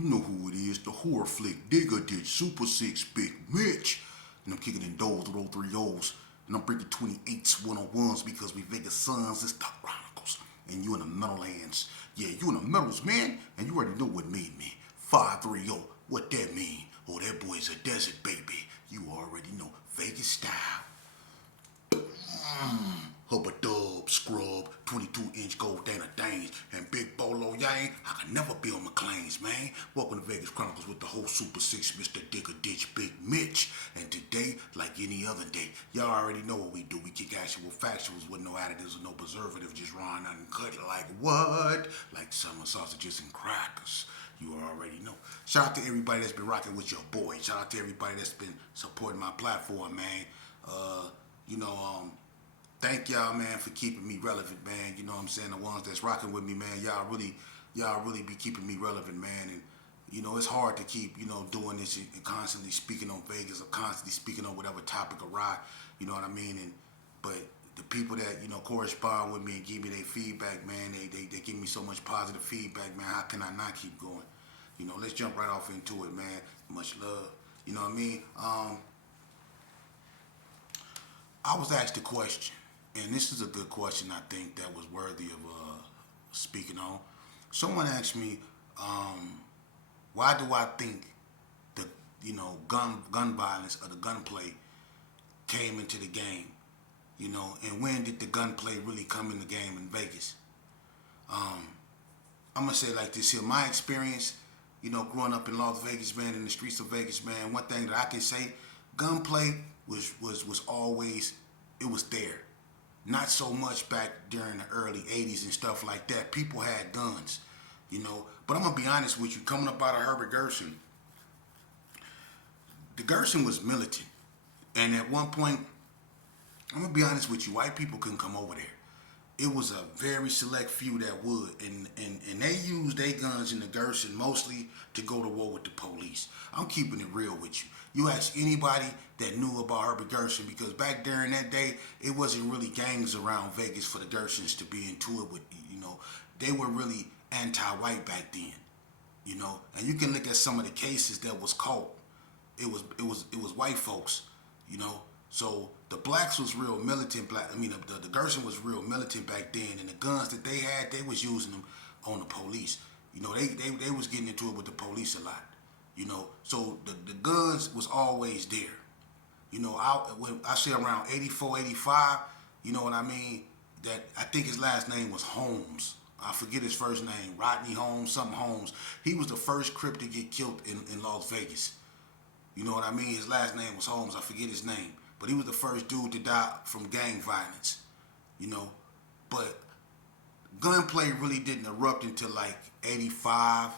You know who it is, the horror flick digger did Super 6 Big Mitch. And I'm kicking in doors with those 3 O's. And I'm breaking 28s, 101s because we Vegas Suns, it's the Chronicles. And you in the Meadowlands. Yeah, you in the Meadows, man. And you already know what made me. 530. What that mean? Oh, that boy's a desert baby. You already know. Vegas style. Hubba Dub, Scrub, 22-inch gold Dana Danes, and Big Bolo Yang. I can never be on McLean's, man. Welcome to Vegas Chronicles with the whole Super 6, Mr. Digger Ditch, Big Mitch. And today, like any other day, y'all already know what we do. We kick actual factuals with no additives or no preservatives, just raw and uncut like what? Like summer sausages and crackers. You already know. Shout out to everybody that's been rocking with your boy. Shout out to everybody that's been supporting my platform, man. Thank y'all, man, for keeping me relevant, man. You know what I'm saying? The ones that's rocking with me, man, y'all really be keeping me relevant, man. And, it's hard to keep, doing this and constantly speaking on Vegas or constantly speaking on whatever topic arrive, you know what I mean? But the people that, correspond with me and give me their feedback, man, they give me so much positive feedback, man. How can I not keep going? Let's jump right off into it, man. Much love. You know what I mean? I was asked a question, and this is a good question, I think, that was worthy of speaking on. Someone asked me, why do I think the gun violence or the gunplay came into the game, and when did the gunplay really come in the game in Vegas? I'm gonna say it like this here. My experience, growing up in Las Vegas, man, in the streets of Vegas, man, one thing that I can say, gunplay was always, it was there. Not so much back during the early 80s and stuff like that. People had guns, But I'm going to be honest with you, coming up out of Herbert Gerson, the Gerson was militant. And at one point, I'm going to be honest with you, white people couldn't come over there. It was a very select few that would. And they used their guns in the Gerson mostly to go to war with the police. I'm keeping it real with you. You ask anybody that knew about Herbert Gerson, because back during that day, it wasn't really gangs around Vegas for the Gersons to be into it with, they were really anti-white back then, and you can look at some of the cases that was caught. It was white folks, so the blacks was real militant. The Gerson was real militant back then, and the guns that they had, they was using them on the police. They was getting into it with the police a lot. So the guns was always there. I say around 84, 85, you know what I mean? That I think his last name was Holmes. I forget his first name, Rodney Holmes, something Holmes. He was the first Crip to get killed in Las Vegas. You know what I mean? His last name was Holmes. I forget his name. But he was the first dude to die from gang violence. But gunplay really didn't erupt until like 85,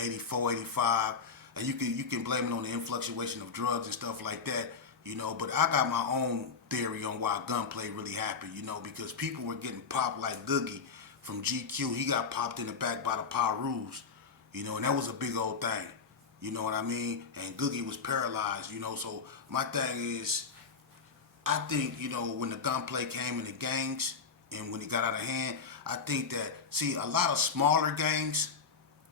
84, 85. And you can blame it on the influctuation of drugs and stuff like that, But I got my own theory on why gunplay really happened, because people were getting popped like Googie from GQ. He got popped in the back by the Pirus, and that was a big old thing. You know what I mean? And Googie was paralyzed, So my thing is, I think, when the gunplay came in the gangs and when it got out of hand, I think that, see, a lot of smaller gangs,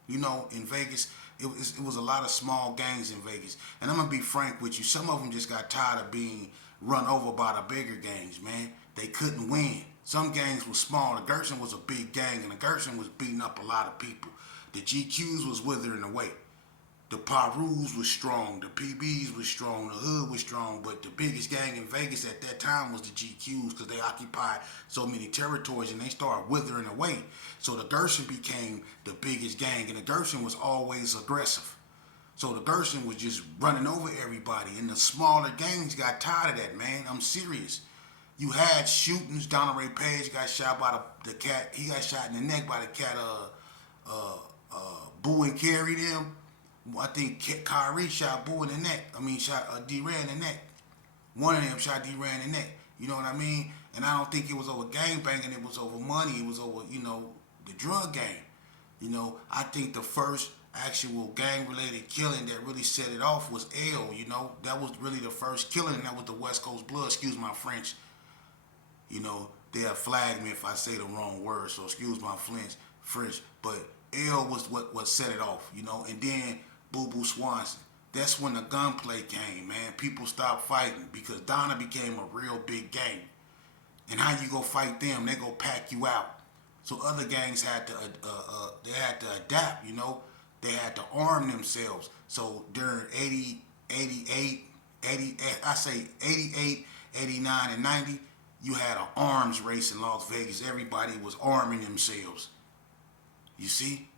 in Vegas, it was a lot of small gangs in Vegas. And I'm going to be frank with you. Some of them just got tired of being run over by the bigger gangs, man. They couldn't win. Some gangs were small. The Gerson was a big gang, and the Gerson was beating up a lot of people. The GQs was withering away. The Pirus was strong. The PBs was strong. The Hood was strong. But the biggest gang in Vegas at that time was the GQs, because they occupied so many territories and they started withering away. So the Gerson became the biggest gang, and the Gerson was always aggressive. So the Gerson was just running over everybody, and the smaller gangs got tired of that, man. I'm serious. You had shootings. Donald Ray Page got shot by the cat. He got shot in the neck by the cat. Boo and Carrie them. I think Kyrie shot Boo in the neck. Shot D-Ray in the neck. One of them shot D-Ray in the neck. You know what I mean? And I don't think it was over gangbanging. It was over money. It was over, the drug game. I think the first actual gang-related killing that really set it off was L. That was really the first killing, and that was the West Coast Blood. Excuse my French. They'll flag me if I say the wrong word, so excuse my French. But L was what set it off, you know, and then Boo Boo Swanson. That's when the gunplay came, man. People stopped fighting because Donna became a real big gang. And how you go fight them? They go pack you out. So other gangs had to they had to adapt, you know. They had to arm themselves. So during 80, 88, 80, I say 88, 89, and 90, you had an arms race in Las Vegas. Everybody was arming themselves. You see?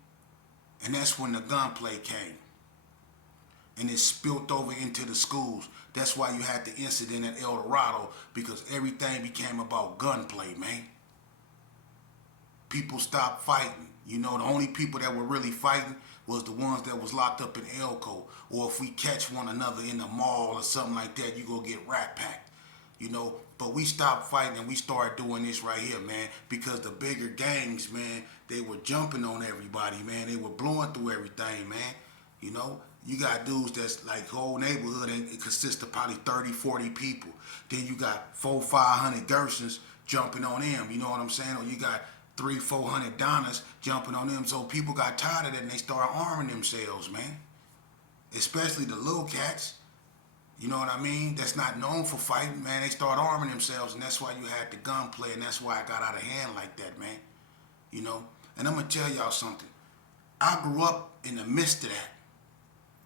And that's when the gunplay came. And it spilled over into the schools. That's why you had the incident at El Dorado, because everything became about gunplay, man. People stopped fighting. You know, the only people that were really fighting was the ones that was locked up in Elko. Or if we catch one another in the mall or something like that, you go get rat packed. You know, but we stopped fighting and we started doing this right here, man, because the bigger gangs, man, they were jumping on everybody, man. They were blowing through everything, man. You know, you got dudes that's like whole neighborhood, and it consists of probably 30, 40 people. Then you got 400, 500 Gersons jumping on them, you know what I'm saying? Or you got 300, 400 Donnas jumping on them. So people got tired of that and they started arming themselves, man. Especially the little cats. You know what I mean? That's not known for fighting, man. They start arming themselves, and that's why you had the gunplay, and that's why I got out of hand like that, man. You know? And I'm going to tell y'all something. I grew up in the midst of that.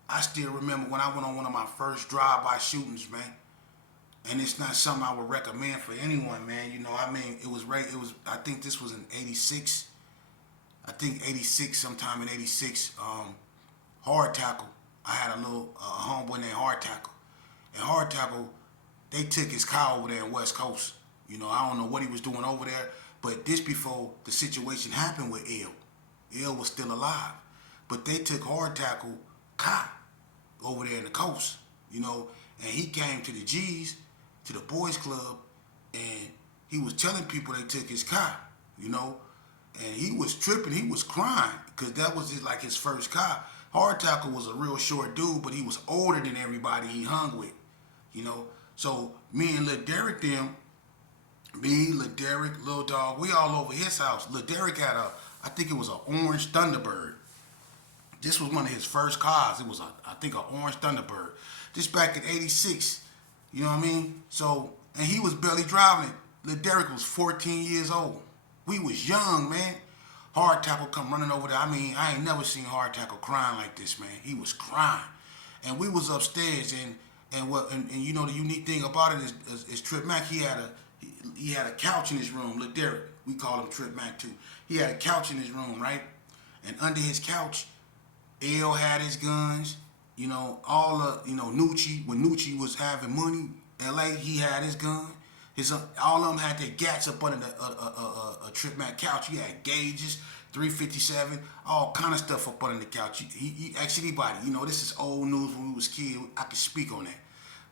I still remember when I went on one of my first drive-by shootings, man. And it's not something I would recommend for anyone, man. You know, I mean, I think this was in 86. I think 86, sometime in 86, Hard Tackle. I had a little homeboy named Hard Tackle. And Hard Tackle, they took his car over there in West Coast. You know, I don't know what he was doing over there, but this before the situation happened with L. L was still alive. But they took Hard Tackle car over there in the coast, you know, and he came to the G's, to the boys club, and he was telling people they took his car, you know, and he was tripping, he was crying, because that was like his first car. Hard Tackle was a real short dude, but he was older than everybody he hung with. You know, so me and Lil Derek Lil Derek, Lil Dog, we all over his house. Lil Derek had I think it was an orange Thunderbird. This was one of his first cars. It was I think an orange Thunderbird. This back in 86, you know what I mean? So, and he was barely driving it. Lil Derek was 14 years old. We was young, man. Hard Tackle come running over there. I mean, I ain't never seen Hard Tackle crying like this, man. He was crying. And we was upstairs, and you know the unique thing about it is Trip Mac, he had a couch in his room. Lil Derek, we call him Trip Mac too. He had a couch in his room, right? And under his couch, L had his guns. You know, Nucci, when Nucci was having money, LA, he had his gun. All of them had their gats up under a Trip Mac couch. He had gauges, 357, all kind of stuff up under the couch. He asked anybody, you know, this is old news when we was kids. I could speak on that.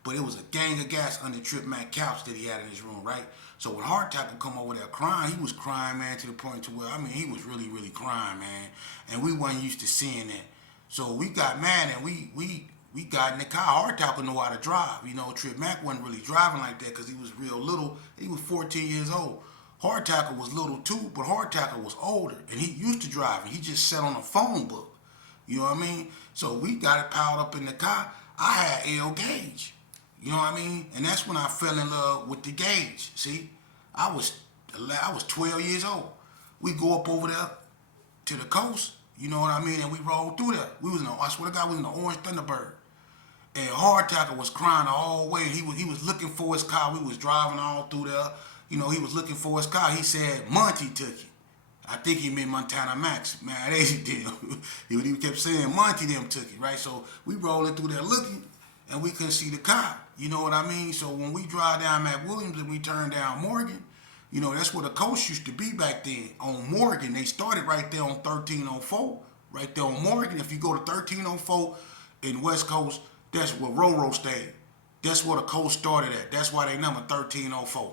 But it was a gang of gas under Trip Mac couch that he had in his room, right? So when Hard Tackle come over there crying, he was crying, man, to the point to where, I mean, he was really, really crying, man. And we wasn't used to seeing that. So we got mad and we got in the car. Hard Tackle know how to drive. You know, Trip Mac wasn't really driving like that because he was real little. He was 14 years old. Hard Tackle was little too, but Hard Tackle was older, and he used to driving. He just sat on a phone book. You know what I mean? So we got it piled up in the car. I had L gauge. You know what I mean? And that's when I fell in love with the gauge. See, I was 12 years old. We go up over there to the coast. You know what I mean? And we rolled through there. I swear to God, we was in the orange Thunderbird. And Hard Tackle was crying the whole way. He was looking for his car. We was driving all through there. You know, he was looking for his car. He said Monty took it. I think he meant Montana Max. Man, they did. He kept saying Monty them took it, right? So we rolling through there looking, and we couldn't see the car. You know what I mean? So when we drive down McWilliams and we turn down Morgan, you know, that's where the coast used to be back then, on Morgan. They started right there on 1304, right there on Morgan. If you go to 1304 in West Coast, that's where Roro stayed. That's where the coast started at. That's why they number 1304.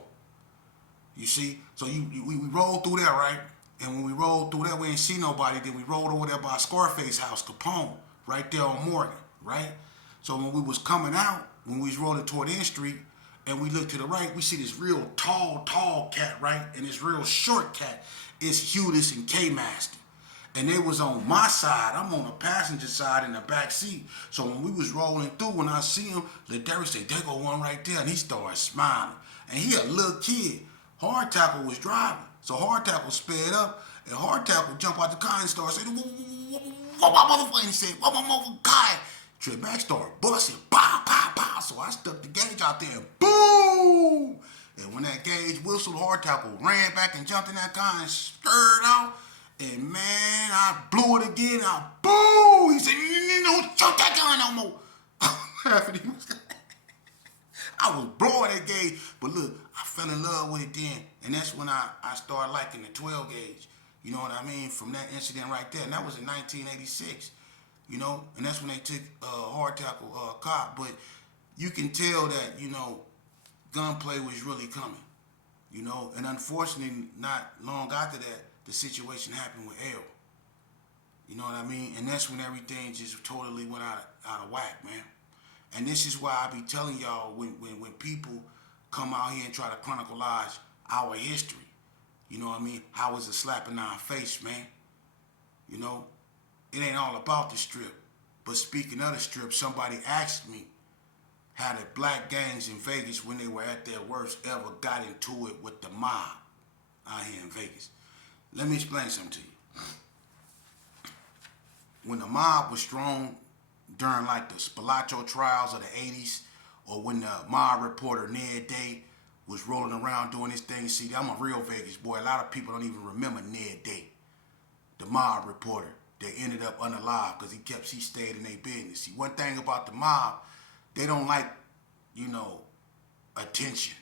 You see? So we rolled through there, right? And when we rolled through there, we didn't see nobody. Then we rolled over there by Scarface house, Capone, right there on Morgan, right? So when we was coming out, when we was rolling toward N Street, and we look to the right, we see this real tall cat, right? And this real short cat is Hudis and K-Master. And they was on my side. I'm on the passenger side in the back seat. So when we was rolling through, when I see him, Ladarius said, "There go one right there," and he started smiling. And he a little kid. Hard Tackle was driving, so Hard Tackle sped up, and Hard Tackle jumped out the car and started saying, "What my motherfucker?" And he said, "What my motherfucker guy?" Trey Mack started busting, pow, pow, pow. So I stuck the gauge out there, and boom. And when that gauge whistled, Hard Tackle ran back and jumped in that car and skirted out. And man, I blew it again. I boom. He said, "No, shoot that gun no more." I was blowing that gauge, but look, I fell in love with it then, and that's when I started liking the 12 gauge. You know what I mean? From that incident right there, and that was in 1986. You know, and that's when they took Hard Tackle cop. But you can tell that gunplay was really coming. You know, and unfortunately, not long after that, the situation happened with L. You know what I mean? And that's when everything just totally went out of whack, man. And this is why I be telling y'all when people come out here and try to chronicleize our history, you know what I mean? How is it slapping our face, man? You know, it ain't all about the strip. But speaking of the strip, somebody asked me how the black gangs in Vegas, when they were at their worst, ever got into it with the mob out here in Vegas. Let me explain something to you. When the mob was strong during like the Spalacho trials of the 80s, or when the mob reporter Ned Day was rolling around doing his thing. See, I'm a real Vegas boy. A lot of people don't even remember Ned Day, the mob reporter that ended up unalive because he stayed in their business. See, one thing about the mob, they don't like, attention.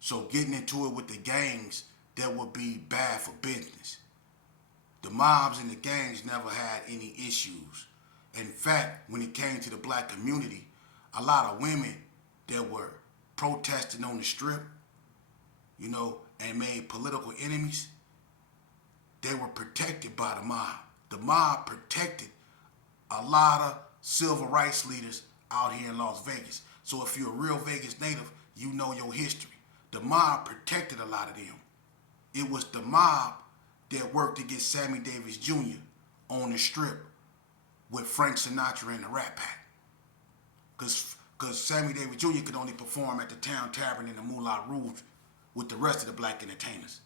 So getting into it with the gangs, that would be bad for business. The mobs and the gangs never had any issues. In fact, when it came to the black community, a lot of women that were protesting on the strip, and made political enemies, they were protected by the mob. The mob protected a lot of civil rights leaders out here in Las Vegas. So if you're a real Vegas native, you know your history. The mob protected a lot of them. It was the mob that worked to get Sammy Davis Jr. on the strip with Frank Sinatra and the Rat Pack. Because Sammy Davis Jr. could only perform at the Town Tavern in the Moulin Rouge with the rest of the black entertainers.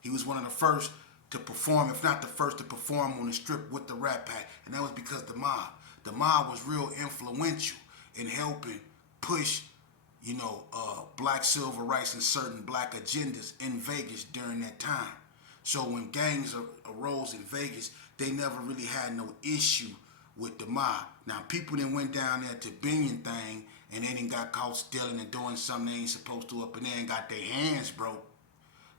He was one of the first to perform, if not the first to perform on the strip with the Rat Pack, and that was because the mob was real influential in helping push, black civil rights and certain black agendas in Vegas during that time. So when gangs arose in Vegas, they never really had no issue with the mob. Now people then went down there to Binion thing and they done got caught stealing and doing something they ain't supposed to up in there and got their hands broke.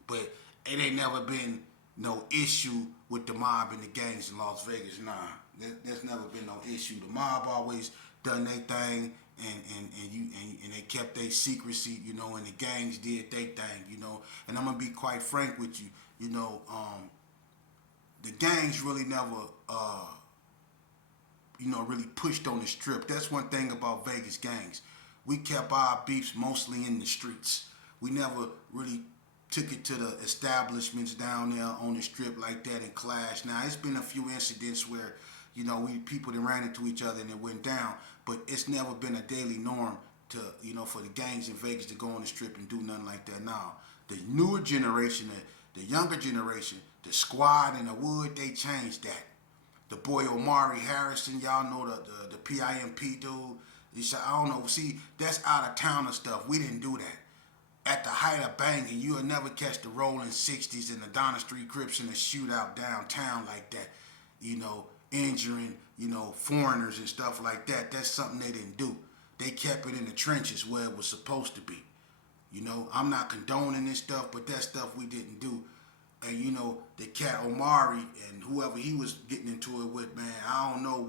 But it ain't never been no issue with the mob and the gangs in Las Vegas. Nah, there's never been no issue. The mob always done their thing and they kept their secrecy, and the gangs did their thing, And I'm gonna be quite frank with you, the gangs really never really pushed on the strip. That's one thing about Vegas gangs. We kept our beefs mostly in the streets. We never really took it to the establishments down there on the strip like that and clashed. Now, it's been a few incidents where, people that ran into each other and it went down, but it's never been a daily norm to, for the gangs in Vegas to go on the strip and do nothing like that. Now, the newer generation, the younger generation, the squad in the wood, they changed that. The boy Omari Harrison, y'all know the PIMP dude. I don't know. See, that's out of towner stuff. We didn't do that. At the height of banging, you'll never catch the rolling 60s and the Donna Street Crips in a shootout downtown like that. Injuring, foreigners and stuff like that. That's something they didn't do. They kept it in the trenches where it was supposed to be. I'm not condoning this stuff, but that stuff we didn't do. And the cat Omari and whoever he was getting into it with, man, I don't know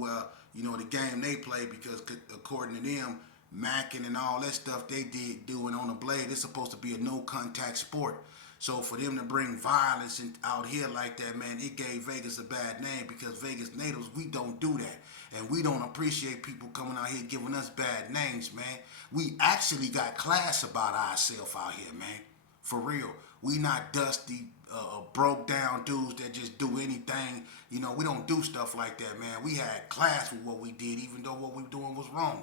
the game they play, because according to them, macking and all that stuff they did doing on the blade, it's supposed to be a no contact sport. So for them to bring violence out here like that, man, it gave Vegas a bad name, because Vegas natives, we don't do that. And we don't appreciate people coming out here giving us bad names, man. We actually got class about ourselves out here, man. For real. We not dusty, broke down dudes that just do anything. You know, we don't do stuff like that, man. We had class with what we did, even though what we were doing was wrong.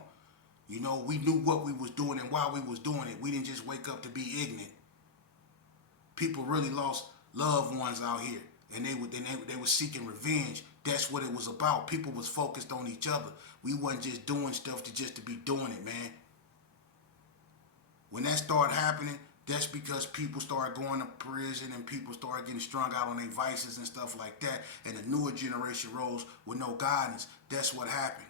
You know, we knew what we was doing and why we was doing it. We didn't just wake up to be ignorant. People really lost loved ones out here, and they were seeking revenge. That's what it was about. People was focused on each other. We wasn't just doing stuff just to be doing it, man. When that started happening, that's because people started going to prison and people started getting strung out on their vices and stuff like that. And the newer generation rose with no guidance. That's what happened.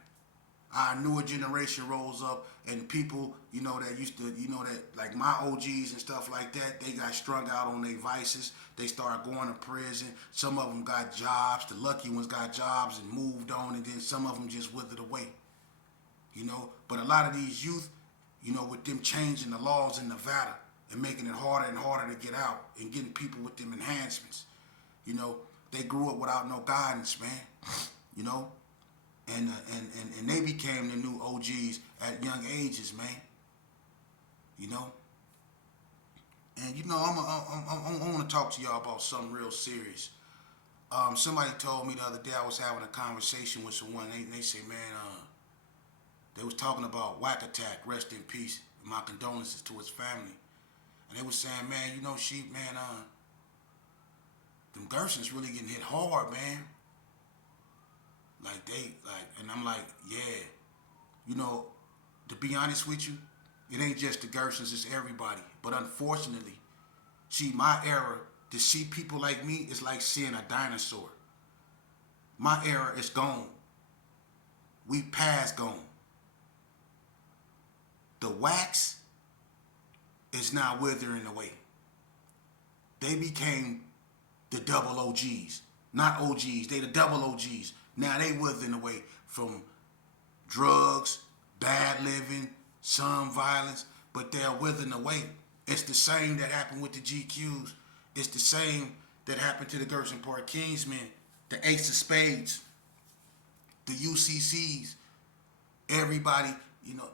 Our newer generation rose up, and people, you know, that used to, you know, that like my OGs and stuff like that, they got strung out on their vices. They started going to prison. Some of them got jobs. The lucky ones got jobs and moved on, and then some of them just withered away. You know, but a lot of these youth, you know, with them changing the laws in Nevada and making it harder and harder to get out and getting people with them enhancements, you know, they grew up without no guidance, man. You know. And they became the new OGs at young ages, man. You know. And you know, I want to talk to y'all about something real serious. Somebody told me the other day, I was having a conversation with someone. They say, man, they was talking about Whack Attack, rest in peace. My condolences to his family. And they was saying, man, you know, Sheep, man, them Gersons really getting hit hard, man. And I'm like, yeah, you know, to be honest with you, it ain't just the Gersons, it's everybody. But unfortunately, see, my era, to see people like me is like seeing a dinosaur. My era is gone. We past gone. The wax is now withering away. They became the double OGs. Not OGs, they the double OGs. Now they withering away from drugs, bad living, some violence, but they're withering away. It's the same that happened with the GQs. It's the same that happened to the Gerson Park Kingsmen, the Ace of Spades, the UCCs. Everybody, you know,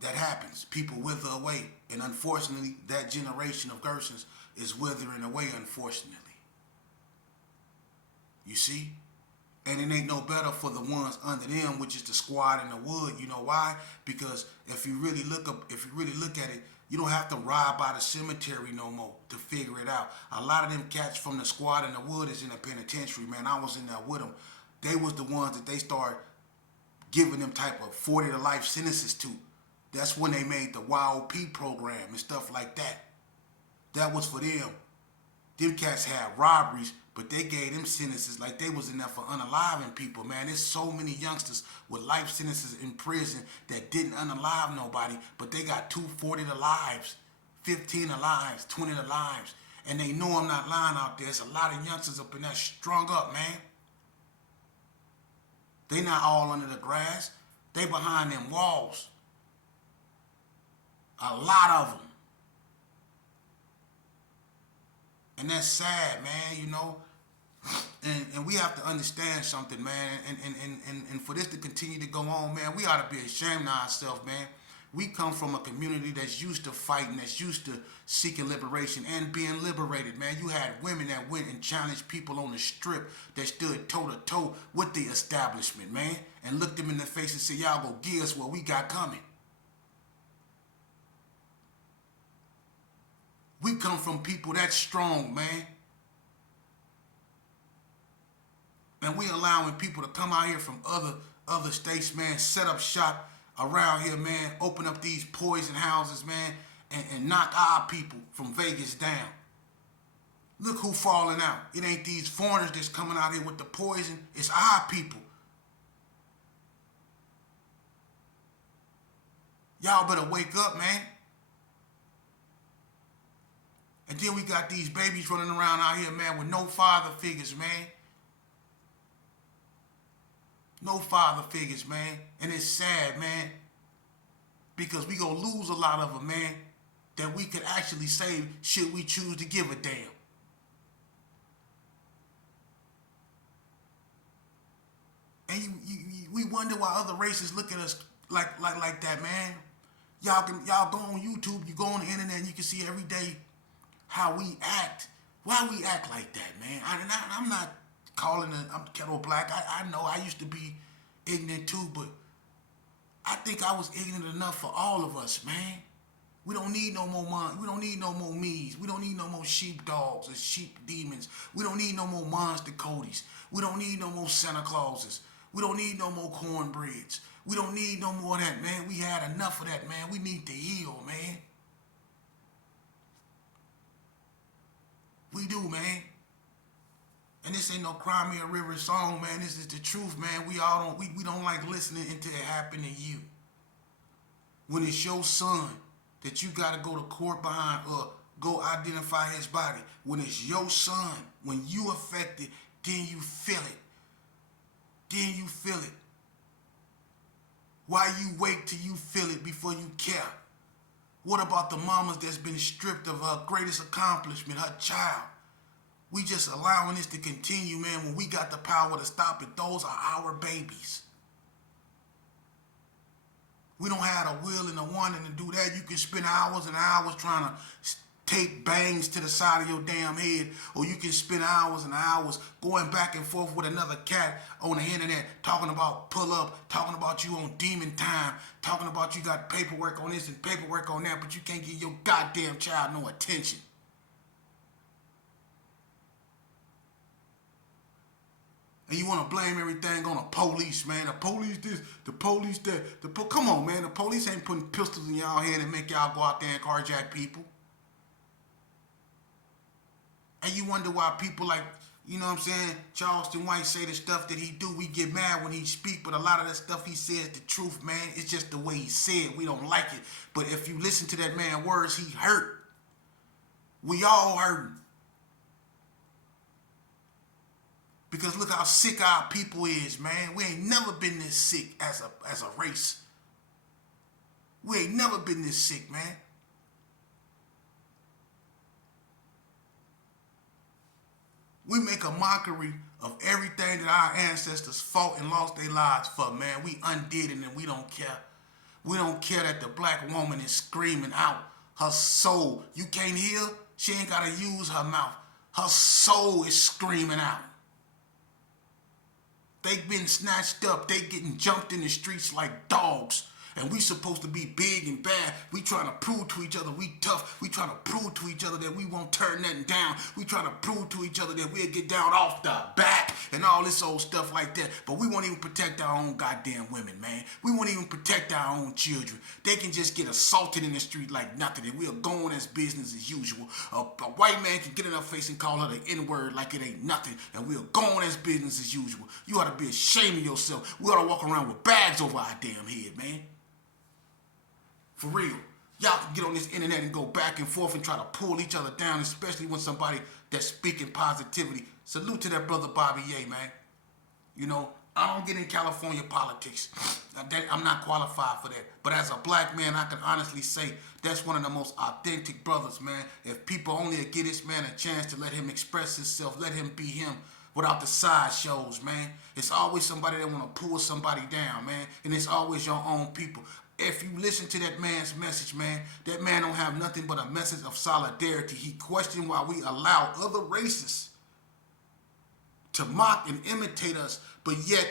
that happens. People wither away. And unfortunately, that generation of Gersons is withering away, unfortunately. You see? And it ain't no better for the ones under them, which is the squad in the wood. You know why? Because if you really look at it, you don't have to ride by the cemetery no more to figure it out. A lot of them cats from the squad in the wood is in the penitentiary, man. I was in there with them. They was the ones that they started giving them type of 40 to life sentences to. That's when they made the YOP program and stuff like that. That was for them. Them cats had robberies, but they gave them sentences like they was in there for unaliving people, man. There's so many youngsters with life sentences in prison that didn't unalive nobody, but they got 240 to lives, 15 to lives, 20 to lives. And they know I'm not lying out there. There's a lot of youngsters up in there strung up, man. They not all under the grass. They behind them walls. A lot of them. And that's sad, man, you know. And we have to understand something, man. And for this to continue to go on, man, we ought to be ashamed of ourselves, man. We come from a community that's used to fighting, that's used to seeking liberation and being liberated, man. You had women that went and challenged people on the strip that stood toe-to-toe with the establishment, man, and looked them in the face and said, y'all go give us what we got coming. We come from people that strong, man. And we allowing people to come out here from other states, man, set up shop around here, man, open up these poison houses, man, and knock our people from Vegas down. Look who falling out. It ain't these foreigners that's coming out here with the poison. It's our people. Y'all better wake up, man. And then we got these babies running around out here, man, with no father figures, man. No father figures, man. And it's sad, man. Because we gonna lose a lot of them, man, that we could actually save should we choose to give a damn. And we wonder why other races look at us like that, man. Y'all go on YouTube, you go on the internet, and you can see every day how we act Why we act like that, man? I'm not I'm kettle black. I know I used to be ignorant too, but I think I was ignorant enough for all of us, man. We don't need no more we don't need no more me's. We don't need no more sheepdogs or sheep demons. We don't need no more monster Codys. We don't need no more Santa Clauses. We don't need no more cornbreads. We don't need no more of that, man. We had enough of that, man. We need to heal, man. We do, man. And this ain't no Cry Me a River song, man. This is the truth, man. We don't like listening until it happened to you. When it's your son that you gotta go to court behind or go identify his body. When it's your son, when you affected, then you feel it. Then you feel it. Why you wait till you feel it before you care? What about the mamas that's been stripped of her greatest accomplishment, her child? We just allowing this to continue, man, when we got the power to stop it. Those are our babies. We don't have a will and a wanting to do that. You can spend hours and hours trying to take bangs to the side of your damn head, or you can spend hours and hours going back and forth with another cat on the internet, talking about pull up, talking about you on demon time, talking about you got paperwork on this and paperwork on that, but you can't give your goddamn child no attention. And you want to blame everything on the police, man. The police this, the police that. Come on, man. The police ain't putting pistols in y'all head and make y'all go out there and carjack people. And you wonder why people like, you know what I'm saying, Charleston White say the stuff that he do. We get mad when he speak, but a lot of that stuff he says the truth, man. It's just the way he said. We don't like it. But if you listen to that man's words, he hurt. We all hurting. Because look how sick our people is, man. We ain't never been this sick as a race. We ain't never been this sick, man. We make a mockery of everything that our ancestors fought and lost their lives for, man. We undid it and we don't care. We don't care that the black woman is screaming out her soul. You can't hear? She ain't got to use her mouth. Her soul is screaming out. They been snatched up. They getting jumped in the streets like dogs. And we supposed to be big and bad. We trying to prove to each other we tough. We trying to prove to each other that we won't turn nothing down. We trying to prove to each other that we'll get down off the back and all this old stuff like that. But we won't even protect our own goddamn women, man. We won't even protect our own children. They can just get assaulted in the street like nothing, and we'll go on as business as usual. A white man can get in her face and call her the N-word like it ain't nothing, and we'll go on as business as usual. You ought to be ashamed of yourself. We ought to walk around with bags over our damn head, man. For real. Y'all can get on this internet and go back and forth and try to pull each other down, especially when somebody that's speaking positivity. Salute to that brother Bobby Ye, man. You know, I don't get in California politics. I'm not qualified for that. But as a black man, I can honestly say that's one of the most authentic brothers, man. If people only give this man a chance to let him express himself, let him be him without the sideshows, man. It's always somebody that want to pull somebody down, man. And it's always your own people. If you listen to that man's message, man, that man don't have nothing but a message of solidarity. He questioned why we allow other races to mock and imitate us, but yet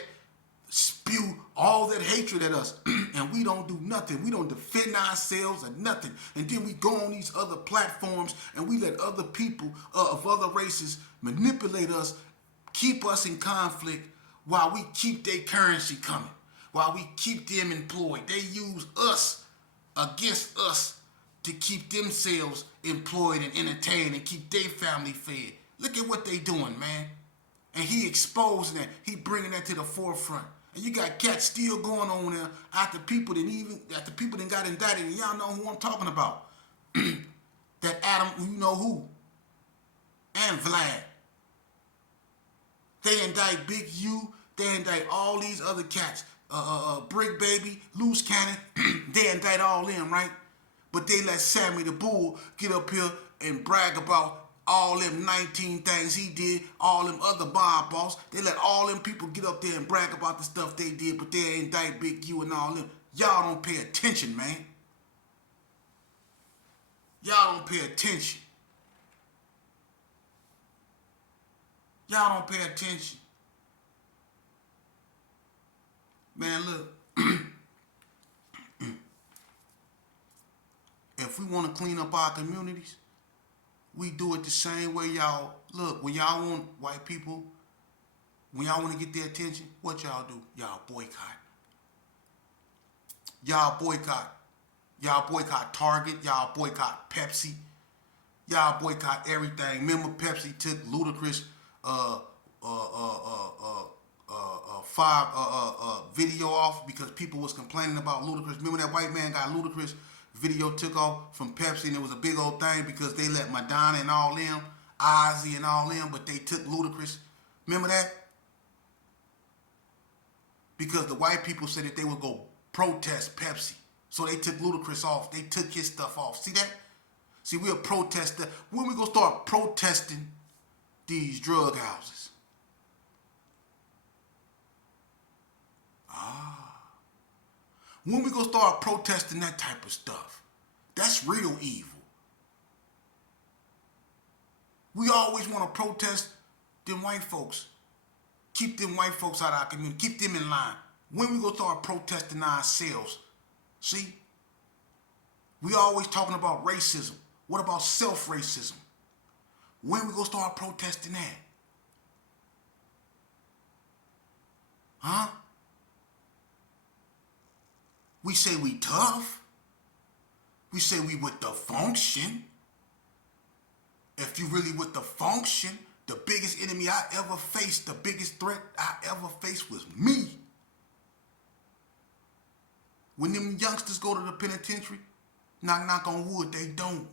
spew all that hatred at us, and we don't do nothing. We don't defend ourselves or nothing. And then we go on these other platforms and we let other people of other races manipulate us, keep us in conflict while we keep their currency coming. While we keep them employed. They use us against us to keep themselves employed and entertained and keep their family fed. Look at what they doing, man. And he exposing that. He bringing that to the forefront. And you got cats still going on there after people that got indicted. And y'all know who I'm talking about. That Adam, you know who. And Vlad. They indict Big U. They indict all these other cats. Brick Baby, Loose Cannon, they indict all them, right? But they let Sammy the Bull get up here and brag about all them 19 things he did, all them other mob boss. They let all them people get up there and brag about the stuff they did, but they indict Big U and all them. Y'all don't pay attention, man. Y'all don't pay attention. Y'all don't pay attention. Man, look, if we want to clean up our communities, we do it the same way y'all. Look, when y'all want white people, when y'all want to get their attention, what y'all do? Y'all boycott. Y'all boycott. Y'all boycott Target. Y'all boycott Pepsi. Y'all boycott everything. Remember, Pepsi took Ludacris video off because people was complaining about Ludacris. Remember that white man got Ludacris video took off from Pepsi, and it was a big old thing because they let Madonna and all them, Ozzy and all them, but they took Ludacris. Remember that? Because the white people said that they would go protest Pepsi. So they took Ludacris off. They took his stuff off. See that? See, we'll protest that. When we gonna start protesting these drug houses? When we gonna start protesting that type of stuff? That's real evil. We always want to protest them white folks. Keep them white folks out of our community. Keep them in line. When we gonna start protesting ourselves? See? We always talking about racism. What about self-racism? When we gonna start protesting that? Huh? We say we tough. We say we with the function. If you really with the function, the biggest enemy I ever faced, the biggest threat I ever faced was me. When them youngsters go to the penitentiary, knock on wood, they don't.